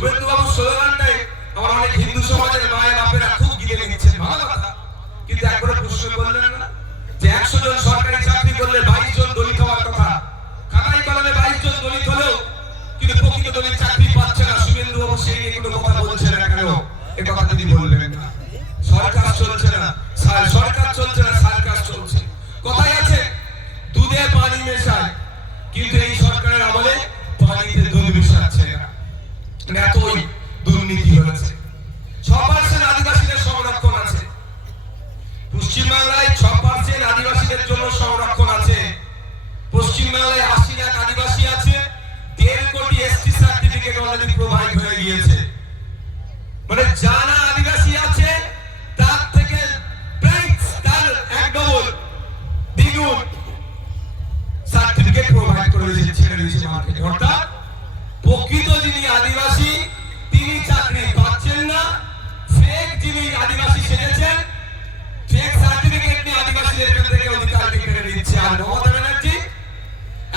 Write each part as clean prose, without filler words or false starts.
শুভেন্দু বাবু স্লোগানটাই আমার অনেক হিন্দু সমাজের মায়ের বাপেরা খুব গিলে নিচ্ছেন, ভালো কথা, কিন্তু একবারে প্রশ্ন করলেন না যে 100 জন সরকারি চাকরি করলে 22 জন দলিত হওয়ার কথা, খাতায় কলমে 22 জন দলিত হলেও কিন্তু প্রকৃত দলিত চাকরি পাচ্ছে না। শুভেন্দু বাবু সেই নিয়ে কোনো কথা বলছেন না কেন? এ কথা তিনি বলবেন না। সরকার চলছে না, সরকার চলছে না, সরকার চলছে। কথাই আছে দুধে পানি মেশায়, কিন্তু এই সরকারের আমলে পানিতে দুধ মেশাচ্ছে না। এতই দুর্নীতি হয়েছে। 6% আদিবাসীদের সংরক্ষণ আছে পশ্চিমবাংলায়, 6% আদিবাসীদের জন্য সংরক্ষণ আছে পশ্চিমবাংলায়। 80 লাখ আদিবাসী আছে, 1.5 কোটি এসটি সার্টিফিকেট অলরেডি প্রোভাইড হয়ে গিয়েছে। মানে যারা আদিবাসী আছে তার থেকে প্রায় তার 1 ডবল দ্বিগুণ সার্টিফিকেট প্রোভাইড করে ছেড়ে দিয়েছে মার্কেটে। অর্থাৎ প্রকৃত যিনি আদিবাসী তিনি চাকরি পাচ্ছেন না, ফেক যিনি আদিবাসী সেজেছেন ফেক সার্টিফিকেট নিয়ে আদিবাসীদের কাছ থেকে অধিকার কেড়ে নিচ্ছে। আর মমতা ব্যানার্জি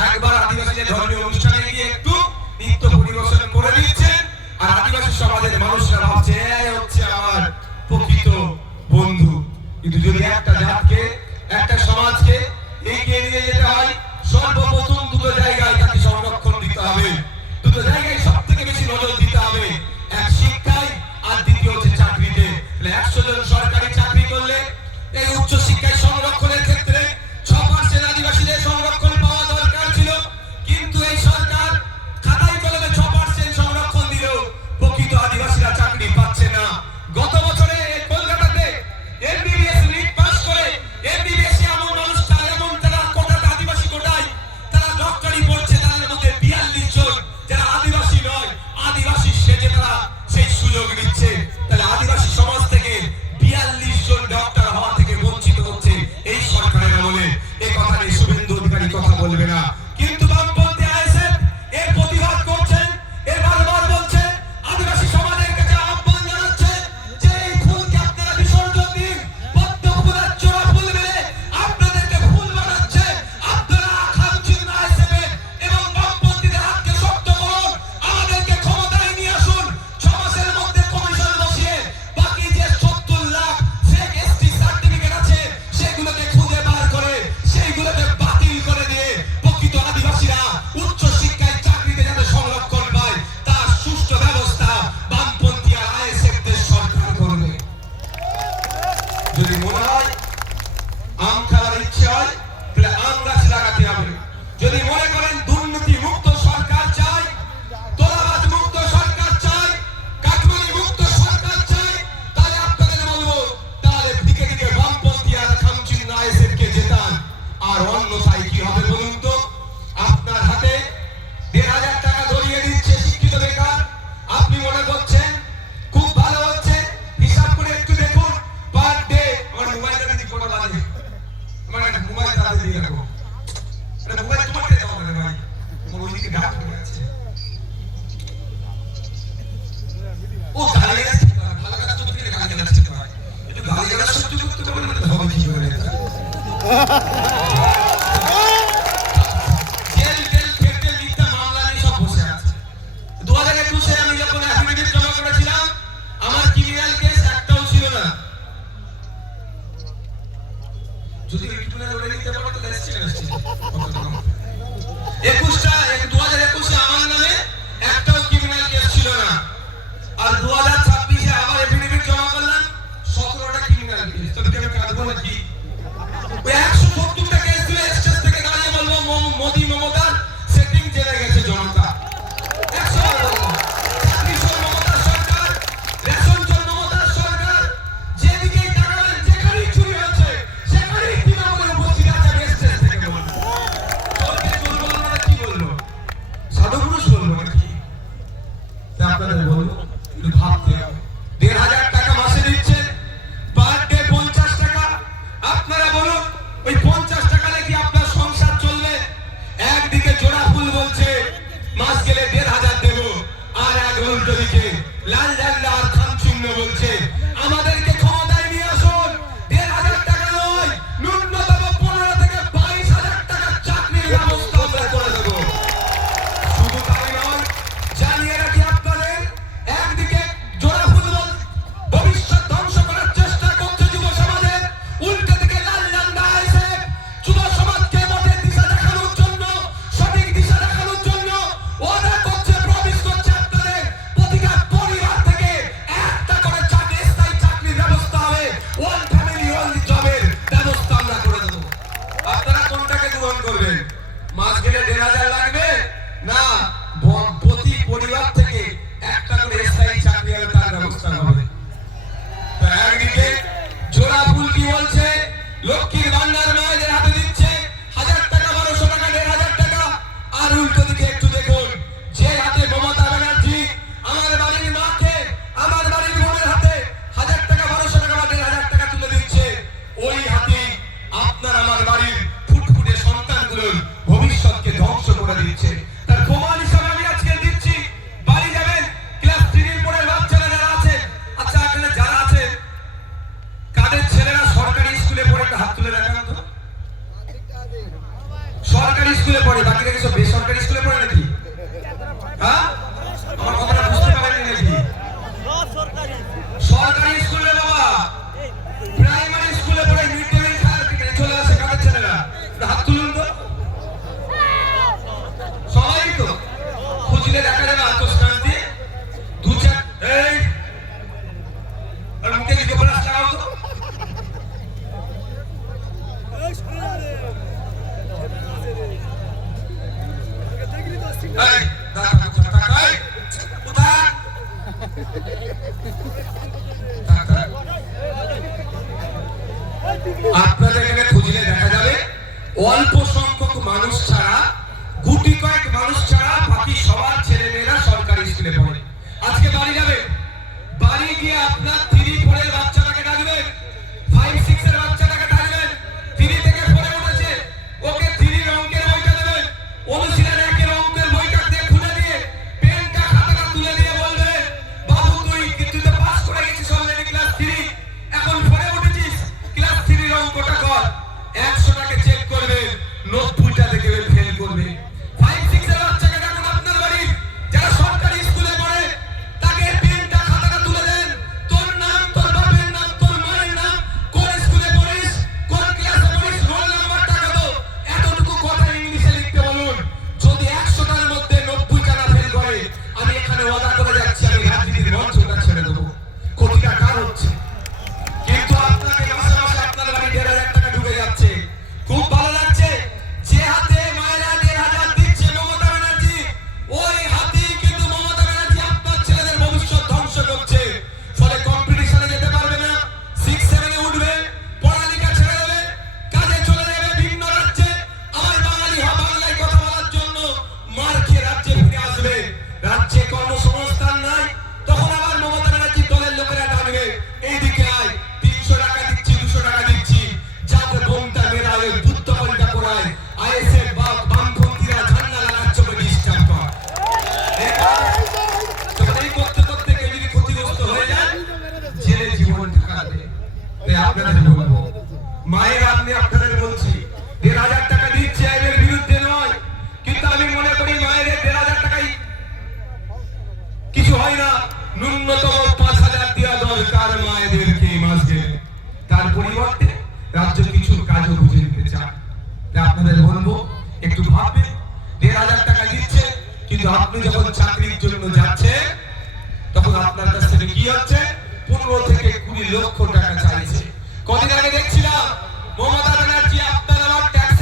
একবার আদিবাসীদের ধর্মীয় অনুষ্ঠানে গিয়ে একটু নৃত্য পরিবেশন করে দিচ্ছেন, আর আদিবাসী সমাজের মানুষরা ভাবছে হচ্ছে আমার প্রকৃত বন্ধু। কিন্তু যদি একটা জাতকে একটা সমাজকে এগিয়ে নিয়ে যেতে হয়, সর্বপ্রথম দুটো জায়গায় তাকে সংরক্ষণ দিতে হবে, দুটো জায়গায় সব থেকে বেশি নজর দিতে হবে, এক শিক্ষায় আর দ্বিতীয় হচ্ছে চাকরিতে। 100 জন সরকারি চাকরি করলে এই উচ্চ শিক্ষায় সংরক্ষণের ক্ষেত্রে 6% আদিবাসীদের সংরক্ষণ পাওয়া দরকার ছিল, কিন্তু এই সরকার খাতায় কলমে 6% সংরক্ষণ দিলেও প্রকৃত আদিবাসীরা চাকরি পাচ্ছে না। গত বছরে কলকাতাতে এমবিবিএস রিট পাস করে এমবিবিএস এমন মানুষ এমন যারা কোটাতে আদিবাসী কোটায় তারা ডক্টরি পড়ছে, তাদের মধ্যে 42 জন যারা আদিবাসী নয়, আদিবাসী সেজে তারা সেই সুযোগ নিচ্ছে। তাহলে আদিবাসী সমাজ থেকে 42 জন ডক্টর হওয়া থেকে বঞ্চিত হচ্ছে এই সরকারের আমলে। এই কথা নিয়ে শুভেন্দু অধিকারী কথা বলবে না, কিন্তু বামপন্থী আইএসএফ এর প্রতিবাদ করছেন, এর বারবার বলছে, আদিবাসী সমাজের কাছে আহ্বান জানাচ্ছে যে এই ফুলকে আপনারা বিসর্জন দিন। পদ্ম ফুলের জোড়া ফুল মেলে আপনাদেরকে ফুল বানাচ্ছে। আপনারা খামচিহ্ন আইএসএফ এবং বামপন্থীদের হাতকে শক্ত করুন, আমাদেরকে ক্ষমতায় নিয়ে আসুন। 6 মাসের মধ্যে কমিশন বসিয়ে বাকি যে 70 লাখ ফেক এসটি সার্টিফিকেট আছে সেগুলোকে খুঁজে বার করে সেইগুলোকে বাতিল করে দিয়ে প্রকৃত আদিবাসীরা উচ্চ শিক্ষায় চাকরিতে যাতে সংরক্ষণ পায় তার সুষ্ঠু ব্যবস্থা বামপন্থী আর আইএসএফদের সরকার করবে। যদি মনে হয় আম খাওয়ার ইচ্ছে হয় তাহলে আম গাছ লাগাতে হবে। যদি মনে করেন দুর্নীতি মুক্ত সরকার চাই, তোলাবাজ মুক্ত সরকার চাই, কাটমানি মুক্ত সরকার চাই, তাহলে আপনাদের বলবো তাহলে দিকে দিকে বামপন্থী আর খামচিহ্ন আইএসএফকে জেতান। আর অন্যথায় কি হবে বলুন তো? আপনার হাতে 1,500 টাকা ধরিয়ে দিচ্ছে শিক্ষিত বেকার, আপনি মনে করছেন খুব ভালো হচ্ছে, হিসাব করে একটু দেখুন পার ডে। আমার মোবাইলটা যদি কোনো বাজে আমার মোবাইল তাতে দিয়ে রাখো, মোবাইল তোমারটা দেওয়া হবে ভাই, আমার ওইদিকে ডাক পড়ে আছে। ও গালি গালাজ ভালো কাজ করতে গেলে গালি গালাজ করতে হয়, একটু গালি গালাজ সহ্য করতে পারলে তো হবে কি করে। জেল টেল খেটে মিথ্যা মামলা নিয়ে সব বসে আছে। 2021 আমি যখন অ্যাফিডেভিট জমা করেছিলাম আমার ক্রিমিনাল কেস একটাও ছিল না। যদি রিটুনে ধরে নিতে পারো তো লেস ছিল 2021 আমার নামে একটাও ক্রিমিনাল কেস ছিল না। আর 2026 আবার এফিডেভিট জমা করলাম 17টা ক্রিমিনাল কেস। তবে আমি কাঁদবো নাকি? ওই 170টা কেস দিলে স্টেজ থেকে দাঁড়িয়ে বলবো মোদি মমতার সেটিং জেলে গেছে জনতা। 100 বার বলবো চাকরি চোর মমতার সরকার, রেশন চোর মমতার সরকার, যেদিকেই তাকাবেন যেখানেই চুরি হচ্ছে সেখানেই তৃণমূলের উপস্থিত আছে। আমি স্টেজ থেকে বলবো চোরকে চোর বলবো না, কি বলবো? সাধুপুরুষ বলবো নাকি? তা আপনাদের বলবো একটু ভাবতে হবে। 1,500 টাকা মাসে দিচ্ছে, পার ডে 50 টাকা। আপনারা বলুন ওই 50 টাকা নাকি আপনার সংসার চলবে? একদিকে জোড়া ফুল বলছে মাস গেলে 1,500 দেব, আর এক উল্টো দিকে লাল ঝান্ডা আর খামচিহ্ন বলছে আমাদেরকে ক্ষমতায় নিয়ে আসুন। 1,500 টাকা নয়, ন্যূনতম 15 থেকে 22,000 টাকা চাকরির ব্যবস্থা আমরা করে দেব। শুধু তাই নয়, জানিয়ে রাখি আপনাদের লক্ষ্মীর ভান্ডার মায়েদের হাতে দিচ্ছে 1000 টাকা, 1200 টাকা, 1500 টাকা। আর উল্টো দিকে একটু দেখুন, যে হাতে মমতা ব্যানার্জি আমার বাড়ির মাকে, আমার বাড়ির বোনের হাতে 1000 টাকা, 1200 টাকা বা 1500 টাকা তুলে দিচ্ছে, ওই হাতে আপনার আমার বাড়ির ফুটফুটে সন্তানগুলোর ভবিষ্যৎকে ধ্বংস করে দিচ্ছে। তার প্রমাণ হিসাবে আমি আজকে দিচ্ছি। বাড়ি যাবেন, ক্লাস 3 এর পরের বাচ্চারা যারা আছে, আচ্ছা এখানে যারা আছে কাদের ছেলেরা সরকারি স্কুলে পড়ে, একটা হাত তুলে দেখান তো। সরকারি স্কুলে পড়ে, বাকিরা কি সব বেসরকারি স্কুলে পড়ে নাকি? হ্যাঁ, আমার কথাটা বুঝতে পারেননি নাকি? সরকারি স্কুলে বাবা, প্রাইমারি স্কুলে পড়ে, মিড ডে মিল খাওয়ার থেকে চলে আসে কাদের ছেলেরা, একটা হাত তুলুন তো। সবাই তো খুঁজলে দেখা যাবে আত্মশান্তি। দু চার এই আর মুখে দিকে বলাস লাগাও তো। এই দাদা টাকা এই কোথায় টাকা? আপনাদের এখানে খুঁজলে দেখা যাবে অল্প সংখ্যক মানুষ ছাড়া, গুটি কয়েক মানুষ ছাড়া বাকি সবার ছেলেমেয়েরা সরকারি স্কুলে পড়ে। আজকে বাড়ি যাবে, বাড়ি গিয়ে আপনার 3 4 এর বাচ্চাটাকে ডাকবেন, 5 6 এর বাচ্চাটাকে ডাকবেন, 3 থেকে 4 এ উঠেছে, ওকে 3 অঙ্কের বইটা দেবেন, অনুশীলন 1 এর অঙ্কের বইটা দিয়ে খুলে দিয়ে পেনটা খাতাটা তুলে দিয়ে বলবেন, বাবু তুই তো পাস করে গেছিস অলরেডি ক্লাস 3, এখন 4 এ উঠেছিস, ক্লাস 3 এর অঙ্কটা কর। 100 টাকে চেক করবে, 90টা দেখবে ফেল করবে। 5 6 এর বাচ্চাকে ডাকুন আপনার বাড়ির, যারা সরকারি স্কুলে পড়ে, তাকে পেনটা খাতাটা তুলে দেন, তোর নাম, তোর বাবার নাম, তোর মায়ের নাম, কোন স্কুলে পড়িস, কোন ক্লাসে পড়িস, রোল নাম্বারটা কত, এতটুকু কথা ইংলিশে লিখতে বলুন। যদি 100টার মধ্যে 90টা না ফেল করে, আমি এখানে ওয়াদা করে যাচ্ছি, আমি রাজনীতির মঞ্চটা ছেড়ে দেবো। কোটিটা কার হচ্ছে, কিন্তু আপনাকে মাসে মাসে আপনার বাড়ি 1500 টাকা ঢুকে যাচ্ছে। খুব ভালো লাগছে, যে হাতে মায়েরা 1500 দিচ্ছে মমতা ব্যানার্জি, ওই হাতেই কিন্তু মমতা ব্যানার্জি আপনার ছেলেদের ভবিষ্যৎ ধ্বংস করছে। ফলে কম্পিটিশনে যেতে পারবে না, 6 7 এ উঠবে, পড়ালেখা ছেড়ে দেবে, কাজে চলে যাবে ভিন্ন রাজ্যে, আমার বাঙালি বাংলায় কথা বলার জন্য মার খেয়ে রাজ্যে ফিরে আসবে। রাজ্যে কর্মসংস্থান নাই, তখন আবার মমতা ব্যানার্জির দলের লোকেরা ডাকবে, এইদিকে আয়, 300 টাকা দিচ্ছি, 200 টাকা দিচ্ছি, যাতে বোমটা মেরায়, বুদ্ধ পাল্টা করায়, আইএসএফ বামপন্থীরা ঝান্ডা লাগাচ্ছে বলে ডিস্টার্ব কর। তখন এই করতে করতে কেউ যদি ক্ষতিগ্রস্ত হয়ে যায়, জেলে জীবন কাটাবে। তাই আপনাদের বলবো, মায়ের আপনি আপনাদের বলছি, 1500 টাকা দিচ্ছে, এর বিরুদ্ধে নয়, কিন্তু আমি মনে করি মায়ের 1500 টাকাই কিছু হয় না, ন্যূনতম 5000 দেওয়া দরকার মায়েদেরকে মাসে। তার পরিবর্তে রাজ্য কিছু কাজও বুঝে নিতে চায়। তাই আপনাদের বলবো, একটু ভাববেন, 1500 টাকা দিচ্ছে, কিন্তু আপনি যখন চাকরির জন্য যাচ্ছেন, তখন আপনার কাছ থেকে কি হচ্ছে, 15 থেকে 20 লক্ষ টাকা চাইছে। কদিন আগে দেখছিলাম